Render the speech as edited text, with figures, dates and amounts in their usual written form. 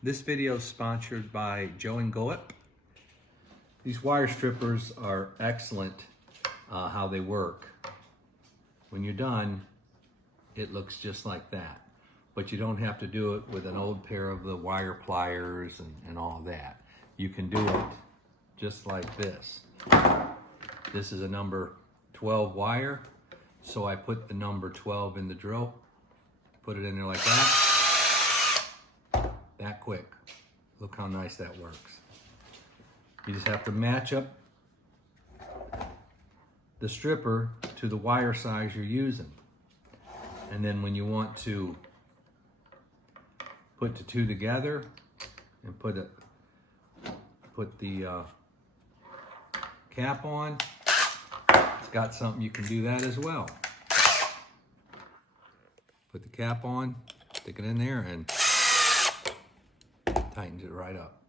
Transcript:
This video is sponsored by Joe and Goep. These wire strippers are excellent how they work. When you're done, it looks just like that. But you don't have to do it with an old pair of the wire pliers and all that. You can do it just like this. This is a number 12 wire, so I put the number 12 in the drill, put it in there like that. That quick. Look how nice that works. You just have to match up the stripper to the wire size you're using. And then when you want to put the two together and put the cap on, it's got something you can do that as well. Put the cap on, stick it in there, and tightens it right up.